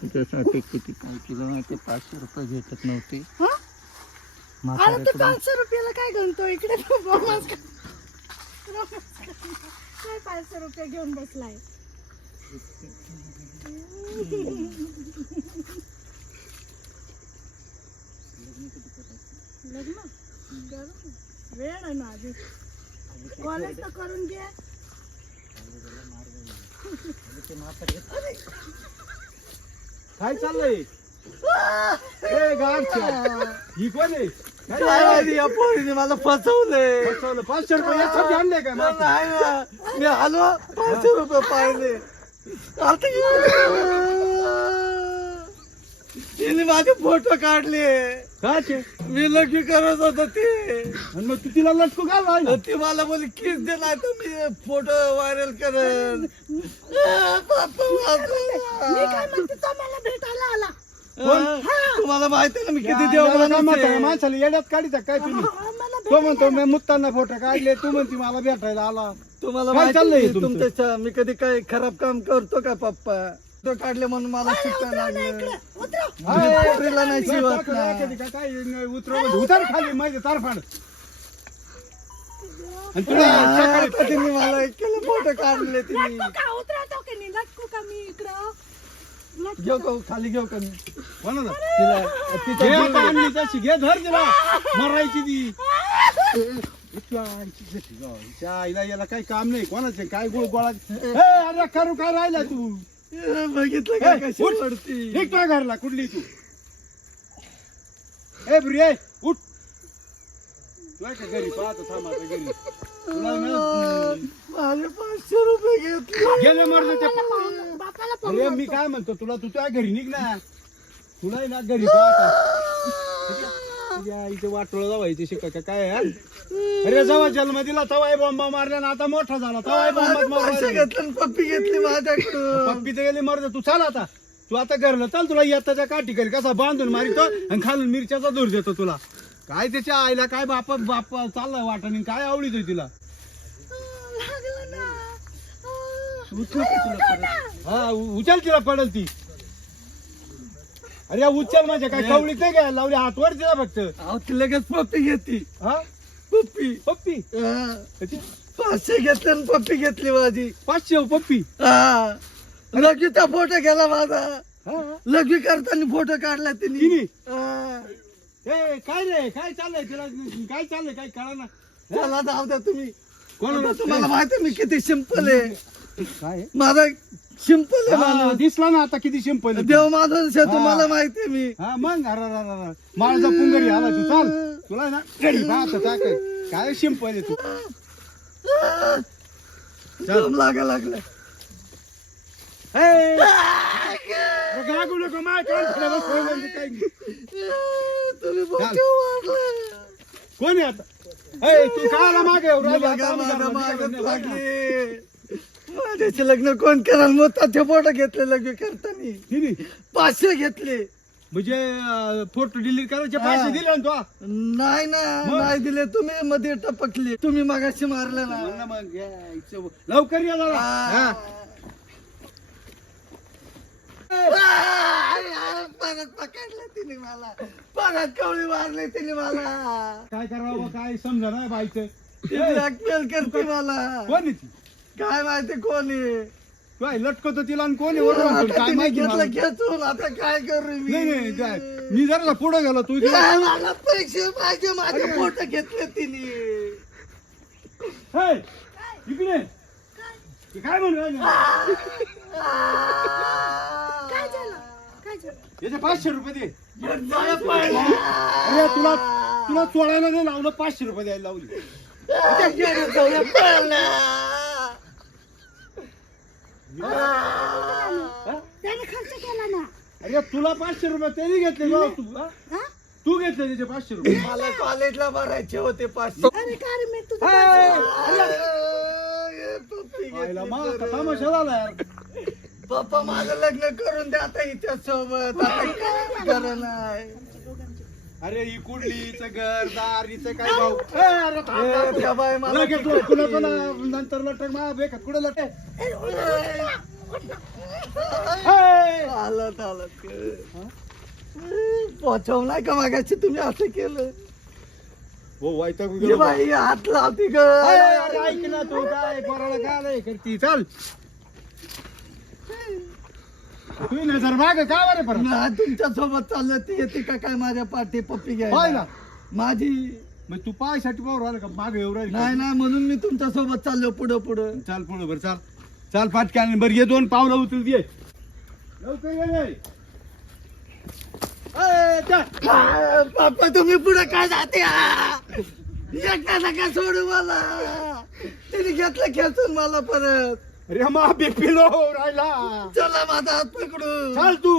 तुझ्यासाठी किती काय केलं माहिती, 500 रुपये भेटत नव्हते. अरे तू 500 रुपयाला काय घालतो इकडे? काय 500 रुपये घेऊन बसलाय? लग्न वेळ आहे ना आधी, कॉलेज तर करून घे. काय चाललंय? ही कोण आहे? या पोरीने मला फसवलंय. 500 रुपये यासाठी आणले काय? नाही ना, मी आलो 500 रुपये पाहिले. तिने माझे फोटो काढले. काय मी लग्न करत होतो ते. आणि मग तू तिला लटकू घाल. ती मला बोली किस दे, नाही तर मी फोटो व्हायरल करेन. मी काय म्हणते, तो मला भेटायला आला. तुम्हाला माहिती ना मी किती देव माणसाला येड्यात काढीचा काय तुम्ही? मला तो म्हणतो मी मुक्तांना फोटो काढले, तू म्हणते मला भेटायला आला. तुम्हाला काय माहिती चाललंय नाही तुमचं? तुमच्या, मी कधी काही खराब काम करतो का पप्पा? फोटो काढले म्हणून मला शिकायला लागलं. पोरीला नाही शिवत ना. काय उतर खाली माझे तारफाड. आणि तुला सकाळी आता तिने मला एक केलं फोटो काढले तिने. का उतरवतो की नाही? लटकू का मी इकडं? घेऊ का खाली, घेऊ का मी म्हणा ना तिला? घे आता आणली तशी, घे धर तिला मरायची ती. त्या आईला याला काही काम नाही कोणाचे, काय गुळ गोळा. अरे करू काय राहिला तू? बघितलं का कशी उठ. पडती? ठीक काय घरला कुठली तू? ए प्रिय उठ. तू का घरी पाहतो, थांब आता घरी. तुला माझे 500 रुपये घेतले. गेले मरते ते. बापाला फोन अरे मी काय म्हणतो तुला, तू तुझ्या घरी निघ ना. तुला ना घरी पाहता तुझ्या इथे वाटोळं जावायचे शिकायचं काय यार. अरे जेव्हा जन्म दिला तवाही बॉम्बा मारल्या ना, आता मोठा झाला तवाही बॉम्बा पैसे घेतले आणि पप्पी घेतली माझ्याकडून. पप्पी तर गेली मरते. तू चाल आता, तू आता घरला चाल. तुला येताच्या काठी करी कसा बांधून मारितो आणि खालून मिरच्याचा दूर देतो तुला. काय त्याच्या आईला काय बाप चाललाय वाटणी, काय आवडीतोय तिला. लागलं ना. उचलू का तुला परत? हा उचल, तिला पडेल ती. अरे उचल, माझ्या काय कवळीत नाही काय लावली, हात वर तिला फक्त. अहो ती लगेच पप्पी घेतली. हा पप्पी पप्पी 500 घेतले आणि पप्पी घेतली माझी. 500 पप्पी. लगीचा फोटो गेला माझा. हा लगी करताना फोटो काढला तिने. तिने? हा. ए काय रे, काय चाललंय तिला, काय चाललंय काय कळा ना. चला जाऊ द्या तुम्ही. कोण आता तुम्हाला माहिती आहे मी किती सिंपल आहे. काय माझा सिंपल आहे हा, माणूस. दिसला ना आता किती सिंपल. देव माणूस आहे, तुम्हाला हा. माहिती आहे मी. हा मग माझा पुंगरी आला तू. चाल तुला ना घरी पाहतो काय सिंपल आहे तू. दम लागा लागला. गागू नको माय कान खडा बस होय म्हणजे काय नाही. तुम्ही चाल. बोक्या वाढला. कोण आहे आता? ए तू कायला मागे एवढं राहिली? बघा आता आम्ही माझ्या घरमध्ये मागं काय करणार? लागली. माझ्याचे लग्न कोण कराल? मोठाचे फोटो घेतले लग्न करताना. तिने 500 घेतले. म्हणजे फोटो डिलीट करायचे हा. पैसे दिले ना तू? नाही ना, मग? नाही दिले. तुम्ही मध्ये टपकले. तुम्ही मागाशी मारले ना. म्हण ना मग यायचं. लवकर या जरा. हा. परत पकडलं तिने मला. परत कवळी मारली तिने मला. काय करावं काय समजा ना बाईचं. ती ब्लॅकमेल करते मला. कोण आहे ती? काय माहिती कोणी. काय लटकतो तिला आणि कोण आहे वरून आता काय तिने माहिती मला. घेतलं खेचून. आता काय करू मी? नाही काय मी जरा पुढे गेलो तू तिला. काय मला पैसे पाहिजे. माझे फोटो घेतले तिने. हे, इकडे ती काय म्हणून राहिली? काय झालं? काय झालं? याचे 500 रुपये दे. मला पडला. अरे तुला चोळायला नाही लावलं, 500 रुपये द्यायला लावली. त्या गेल्या जाऊया पडला. त्याने खर्च केला ना. अरे तुला 500 रुपये त्यांनी घेतले बा, हा? तू घेतले त्याचे 500 रुपये. मला कॉलेजला भरायचे होते 500. अरे का रे, मी तुझं आईला मग आता तमाशा झाला यार. पप्पा माझं लग्न करून द्या आता हिच्या सोबत. आता काय करणं नाही. अरे ही कुडलीचं घर दार हिचं काय भाऊ. अरे थांब. त्या बाई मला लगेच कुणा नंतर लटक मा बेकार कुठं लटक. आलं पळत आलात पोचवलाय का मागाशी तुम्ही असं केलं हो वैतागून ये गेलो. बाई हात लावती ग अरे, अरे, ऐक ना तू काय पोराला काय नाही करती चल तू नजर माग का बरं परत तुमच्या सोबत चाललं ती येते का काय माझ्या पाठी पप्पी होय घ्यायला ना. माझी मग तू पायासाठी पाहू आला का माग एवढा नाही नाही म्हणून मी तुमच्या सोबत चाललो पुढं पुढं चाल पुढं बरं चाल चाल पाटक्यान बरं ये 2 पावलं उचल दे लवकर ये रे. ए, चल. पप्पा तुम्ही पुढे काय जाते एका नका सोडू मला तिने घेतलं खेचून मला परत अरे मा बी पिलो राहिला चला माझा हात पकडू चाल तू